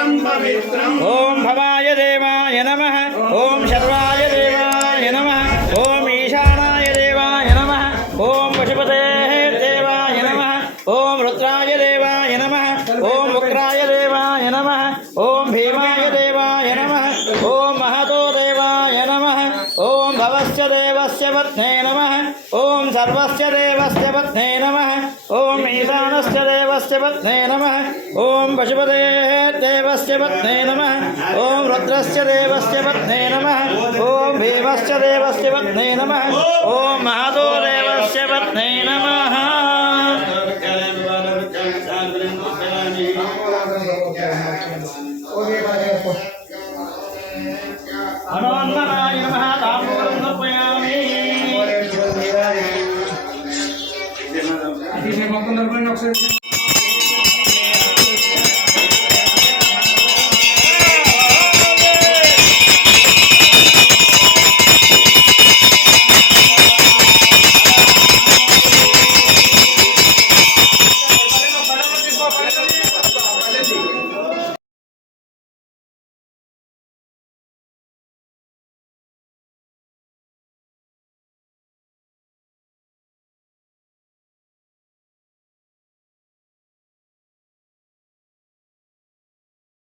ओम भवाय देवाय नमः। ओम शर्वाय देवाय नमः। ओम ईशानाय देवाय नमः। ओम पशुपते देवाय नमः। ओम रुद्राय देवाय नमः। ओम वक्राय देवाय नमः। ओम भीमाय देवाय नमः। ओम महतो देवाय नमः। ओम भवस्य देवस्य पत्ने नमः। ओम सर्वस्य देवस्य पत्ने नमः। ओम ईशानस्य देवस्य पत्ने नमः। ओम पशुपते देवस्य पत्ने नमः। ओम रुद्रस्य देवस्य पत्ने नमः। ओम भीमस्य देवस्य पत्ने नमः। ओम महतो देवस्य पत्ने नमः। हनुमन्ताय नमः। ताम्बूलं समर्पयामि।